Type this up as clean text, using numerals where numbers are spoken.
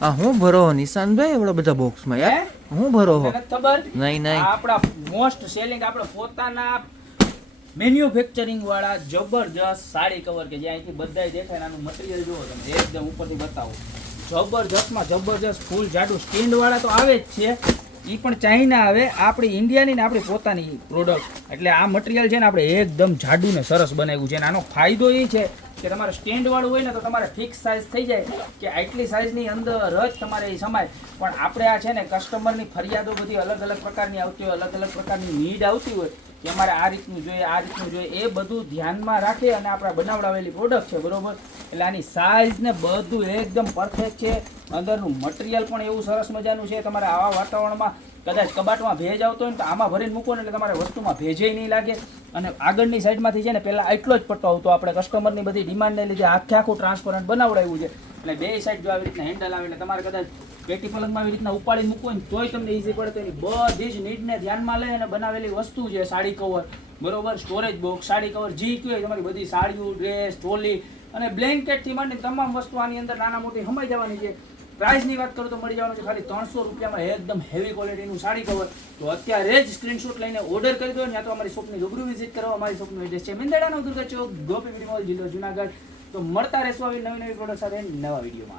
આ હું ભરો નિશાનભાઈ એવડા બધા બોક્સમાં યાર હું ભરો હો ખબર નહીં નહીં આપણા મોસ્ટ સેલિંગ આપણા પોતાના મેન્યુફેક્ચરિંગ વાળા જબરજસ્ત સાડી કવર કે જે અહીંથી બધાય દેખાય આનું મટીરિયલ જુઓ તમે એકદમ ઉપરથી બતાવો જબરજસ્તમાં જબરજસ્ત ફૂલ જાડું સ્ટેન્ડ વાળા તો આવે જ છે એ પણ ચાઇના આવે આપણી ઇન્ડિયાની ને આપણી પોતાની પ્રોડક્ટ એટલે આ મટીરિયલ છે ને આપણે એકદમ જાડું ને સરસ બનાવ્યું છે અને આનો ફાયદો એ છે કે તમારે સ્ટેન્ડ વાળું હોય ને તો તમારે ફિક્સ સાઇઝ થઈ જાય કે આટલી સાઇઝની અંદર જ તમારે એ સમાય પણ આપણે આ છે ને કસ્ટમરની ફરિયાદો બધી અલગ અલગ પ્રકારની આવતી હોય અલગ અલગ પ્રકારની નીડ આવતી હોય કે અમારે આ રીતનું જોઈએ એ બધું ધ્યાનમાં રાખે અને આપણે બનાવડાવેલી પ્રોડક્ટ છે બરોબર એટલે આની સાઇઝ ને બધું એકદમ પરફેક્ટ છે અંદરનું મટીરિયલ પણ એવું સરસ મજાનું છે તમારે આવા વાતાવરણમાં કદાચ કબાટમાં ભેજ આવતો હોય ને તો આમાં ભરીને મૂકો ને એટલે તમારે વસ્તુમાં ભેજેય નહીં લાગે અને આગળની સાઈડમાંથી છે ને પહેલાં એટલો જ પટ્ટો આવતો આપણે કસ્ટમરની બધી ડિમાન્ડને લીધે આખું ટ્રાન્સપરન્ટ બનાવડાવ્યું છે એટલે બે સાઈડ જો આવી રીતના હેન્ડલ આવે એટલે તમારે કદાચ પેટી પલંગમાં આવી રીતના ઉપાડીને મૂકો ને તોય તમને ઈઝી પડે તો એની બધી જ નીડને ધ્યાનમાં લઈ અને બનાવેલી વસ્તુ છે સાડી કવર બરોબર સ્ટોરેજ બોક્સ સાડી કવર જી કહેવાય તમારી બધી સાડીઓ ડ્રેસ ચોલી અને બ્લેન્કેટથી માંડીને તમામ વસ્તુ આની અંદર નાના મોટી સમાઈ જવાની છે પ્રાઇસની વાત કરું તો મળી જવાનું છે ખાલી 300 રૂપિયામાં એકદમ હેવી ક્વોલિટીનું સાડી કવર તો અત્યારે જ સ્ક્રીનશોટ લઈને ઓર્ડર કરી દો ને તો અમારી શોપની રૂબરૂ વિઝિટ કરો અમારી શોપનું એડ્રેસ છે મેંદરડાનો દુર્ગા ચોક ગોપી મોલ જિલ્લો જુનાગઢ તો મળતા રહેશું આવી નવી પ્રોડક્ટ સાથે નવા વિડીયોમાં